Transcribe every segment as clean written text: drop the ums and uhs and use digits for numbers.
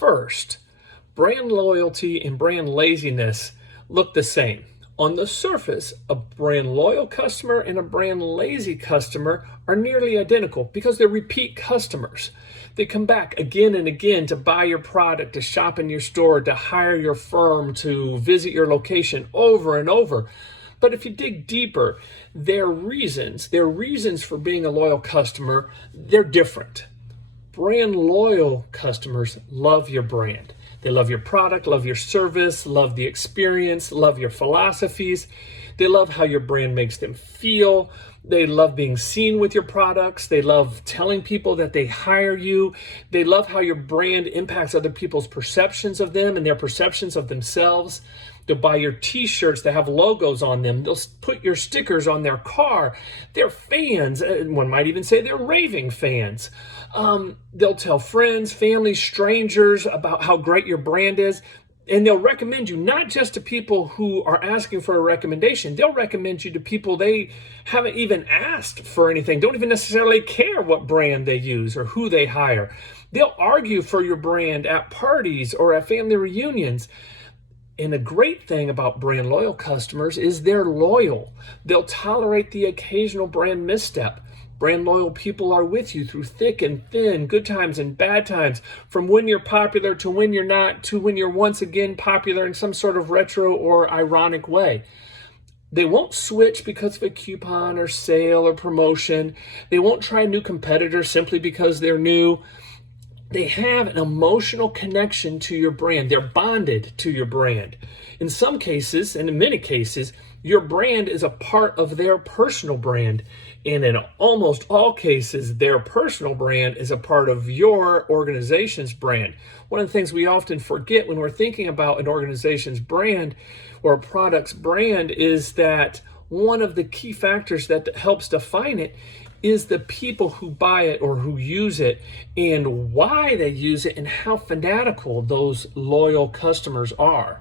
First, brand loyalty and brand laziness look the same. On the surface, a brand loyal customer and a brand lazy customer are nearly identical because they're repeat customers. They come back again and again to buy your product, to shop in your store, to hire your firm, to visit your location over and over. But if you dig deeper, their reasons for being a loyal customer, they're different. Brand loyal customers love your brand. They love your product, love your service, love the experience, love your philosophies. They love how your brand makes them feel. They love being seen with your products. They love telling people that they hire you. They love how your brand impacts other people's perceptions of them and their perceptions of themselves. They'll buy your t-shirts that have logos on them. They'll put your stickers on their car. They're fans. One might even say they're raving fans. They'll tell friends, family, strangers about how great your brand is. And they'll recommend you not just to people who are asking for a recommendation. They'll recommend you to people they haven't even asked for anything, don't even necessarily care what brand they use or who they hire. They'll argue for your brand at parties or at family reunions. And the great thing about brand loyal customers is they're loyal. They'll tolerate the occasional brand misstep. Brand loyal people are with you through thick and thin, good times and bad times, from when you're popular to when you're not, to when you're once again popular in some sort of retro or ironic way. They won't switch because of a coupon or sale or promotion. They won't try a new competitor simply because they're new. They have an emotional connection to your brand. They're bonded to your brand. In some cases, and in many cases, your brand is a part of their personal brand. And in almost all cases, their personal brand is a part of your organization's brand. One of the things we often forget when we're thinking about an organization's brand or a product's brand is that one of the key factors that helps define it is the people who buy it or who use it and why they use it and how fanatical those loyal customers are.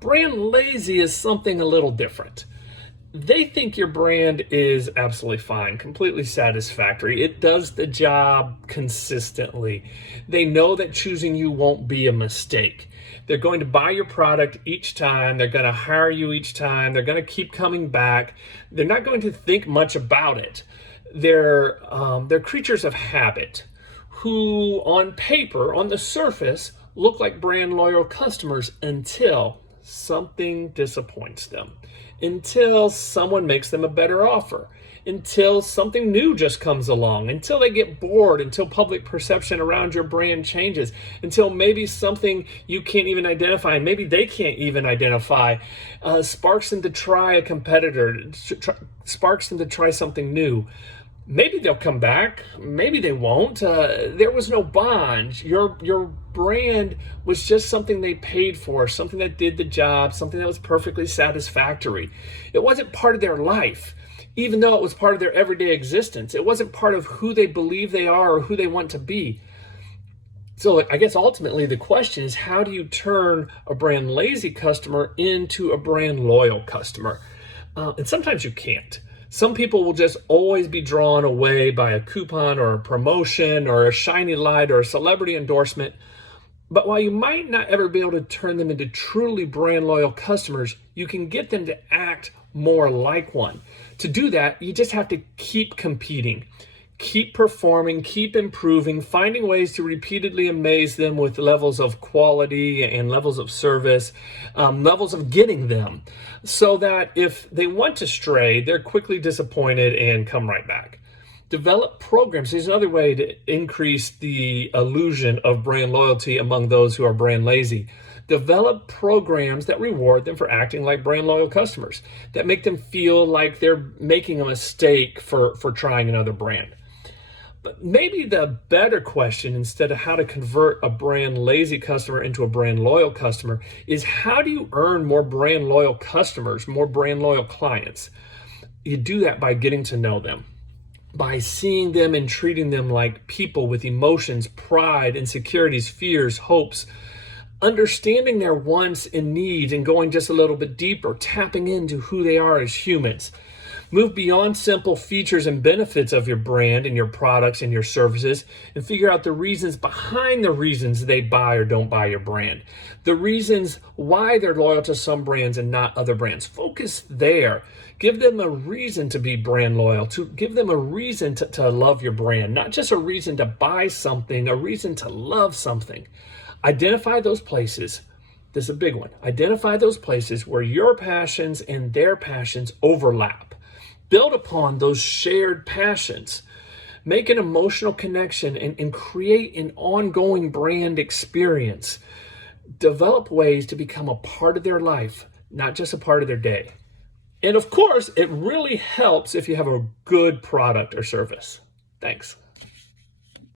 Brand lazy is something a little different. They think your brand is absolutely fine, completely satisfactory. It does the job consistently. They know that choosing you won't be a mistake. They're going to buy your product each time. They're going to hire you each time. They're going to keep coming back. They're not going to think much about it. They're creatures of habit who, on paper, on the surface, look like brand loyal customers until something disappoints them, until someone makes them a better offer, until something new just comes along, until they get bored, until public perception around your brand changes, until maybe something you can't even identify, and maybe they can't even identify, sparks them to try a competitor, sparks them to try something new. Maybe they'll come back, maybe they won't. There was no bond. Your brand was just something they paid for, something that did the job, something that was perfectly satisfactory. It wasn't part of their life, even though it was part of their everyday existence. It wasn't part of who they believe they are or who they want to be. So I guess ultimately the question is, how do you turn a brand lazy customer into a brand loyal customer? And sometimes you can't. Some people will just always be drawn away by a coupon or a promotion or a shiny light or a celebrity endorsement. But while you might not ever be able to turn them into truly brand loyal customers, you can get them to act more like one. To do that, you just have to keep competing, keep performing, keep improving, finding ways to repeatedly amaze them with levels of quality and levels of service, levels of getting them, so that if they want to stray, they're quickly disappointed and come right back. Develop programs. There's another way to increase the illusion of brand loyalty among those who are brand lazy. Develop programs that reward them for acting like brand loyal customers, that make them feel like they're making a mistake for trying another brand. But maybe the better question, instead of how to convert a brand lazy customer into a brand loyal customer, is how do you earn more brand loyal customers, more brand loyal clients? You do that by getting to know them, by seeing them and treating them like people with emotions, pride, insecurities, fears, hopes, understanding their wants and needs and going just a little bit deeper, tapping into who they are as humans. Move beyond simple features and benefits of your brand and your products and your services and figure out the reasons behind the reasons they buy or don't buy your brand. The reasons why they're loyal to some brands and not other brands. Focus there. Give them a reason to be brand loyal, to give them a reason to love your brand, not just a reason to buy something, a reason to love something. Identify those places. This is a big one. Identify those places where your passions and their passions overlap. Build upon those shared passions. Make an emotional connection and create an ongoing brand experience. Develop ways to become a part of their life, not just a part of their day. And of course, it really helps if you have a good product or service. Thanks.